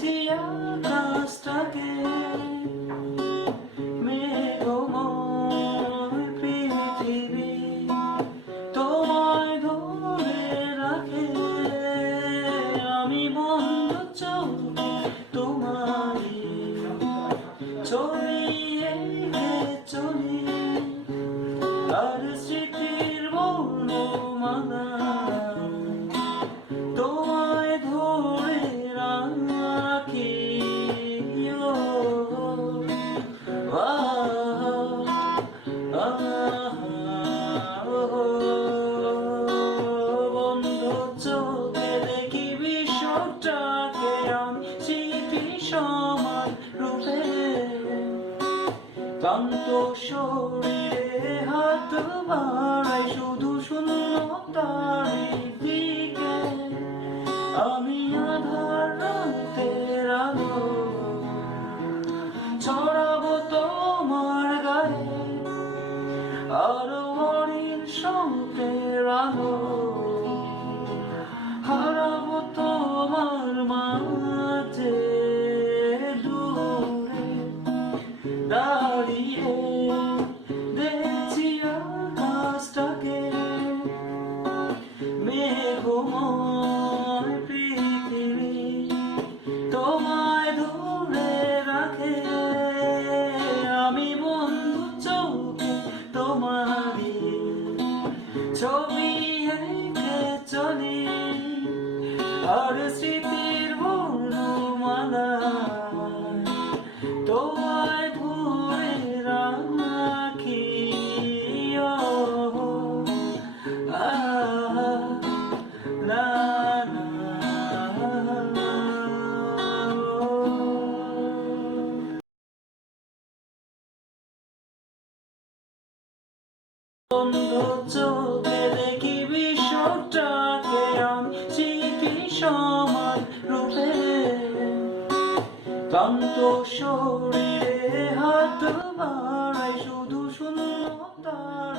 দেখেছি আকাশটাকে মেঘময় পৃথিবী তোমায় ধরে রাখে। আমি বন্ধ চোখে তোমায় ছবি এঁকে চলি, আর স্মৃতির বর্ণমালা তোমায় ধরে রাখি। বন্ধ চোখে দেখি বিশ্বটাকে আমি স্মৃতি সমান রূপে, ক্লান্ত শরীরে হাত বাড়াই শুধু শূন্যতার দিকে। আমি আধার রাতের আলো ছড়াবো তোমার গায়ে, আরো অরিন শঙ্কের আলো হারাবো তোমার মাঝে। দূরে দাঁড়িয়ে দেখছি আকাশটাকে মেঘময় পৃথিবী তোমায় ধরে রাখে। আমি বন্ধু চোখে তোমারই ছবি এঁকে চলি, আর স্মৃতির বর্ণমালা তোমায় ধরে রাখি। না বন্ধ চোখে দেখি বিশ্বটাকে আমি স্মৃতি সমান রূপে, ক্লান্ত শরীরে হাত বাড়াই শুধু শূন্যতার